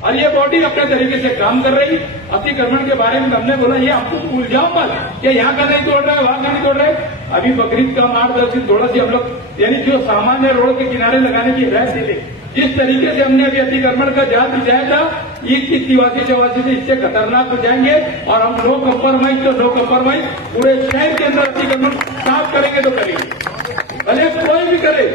और ये बॉडी अपने तरीके से काम कर रही। अतिक्रमण के बारे में हमने बोला ये आपको भूल जाओ मत कि यहाँ का नहीं तोड़ रहे, वहां का नहीं तोड़ रहे। अभी बकरीद का 8-10 दिन थोड़ा सी हम लोग यानी जो सामान्य रोड के किनारे लगाने की हिदायत दी, जिस तरीके से हमने अभी अतिक्रमण का जाल बिछाया था, ईद की 83-84 से इससे खतरनाक हो जाएंगे। और हम नो कम्प्रोमाइज तो नो कम्प्रोमाइज पूरे शहर के अंदर अतिक्रमण साफ करेंगे तो करेंगे, भले कोई भी करे।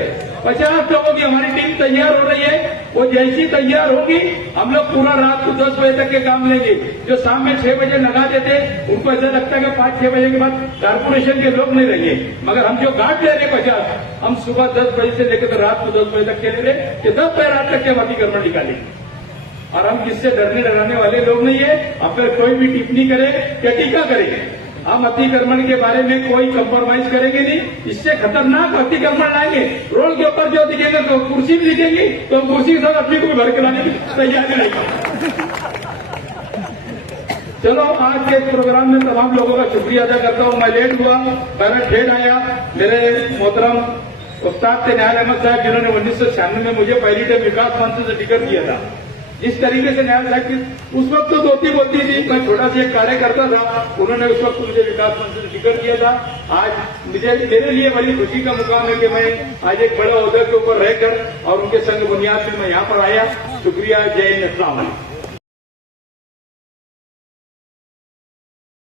50 लोगों की हमारी टीम तैयार हो रही है। वो जैसी तैयार होगी हम लोग पूरा रात को 10 बजे तक के काम लेंगे। जो शाम में 6 बजे लगा देते उनको ऐसा लगता है कि 5-6 बजे के बाद कारपोरेशन के लोग नहीं रहेंगे, मगर हम जो गार्ड ले रहे 50, हम सुबह 10 बजे से लेकर रात को 10 बजे तक के ले रहे कि 10 बजे रात तक के हम अतिक्रमण निकालेंगे। और हम किससे डरने डराने वाले लोग नहीं है। अब फिर कोई भी टिप्पणी करे क्या टीका करेंगे, हम अतिक्रमण के बारे में कोई कंप्रोमाइज करेंगे नहीं। इससे खतरनाक अतिक्रमण लाएंगे। रोड के ऊपर जो दिखेगा तो कुर्सी भी दिखेगी तो हम कुर्सी के साथ अपनी को भी भर के लाने की तैयारी रहेगी। चलो आज के प्रोग्राम में तमाम लोगों का शुक्रिया अदा करता हूँ। मैं लेट हुआ, मेरा ट्रेन आया। मेरे मोहतरम उस्ताद थे न्यायालय अहमद साहब, जिन्होंने 1996 में मुझे पहली टाइम विकास मंच से टिकट दिया था। जिस तरीके से न्याय साहब की उस वक्त तो धोती बोती थी, मैं छोटा सा एक कार्यकर्ता था, उन्होंने उस वक्त मुझे विकास मंच से टिकट दिया था। आज मेरे लिए बड़ी खुशी का मुकाम है कि मैं आज एक बड़े ओहदे के ऊपर रहकर और उनके संग बुनियाद में मैं यहाँ पर आया। शुक्रिया, जय हिंद, अस्सलाम वालेकुम।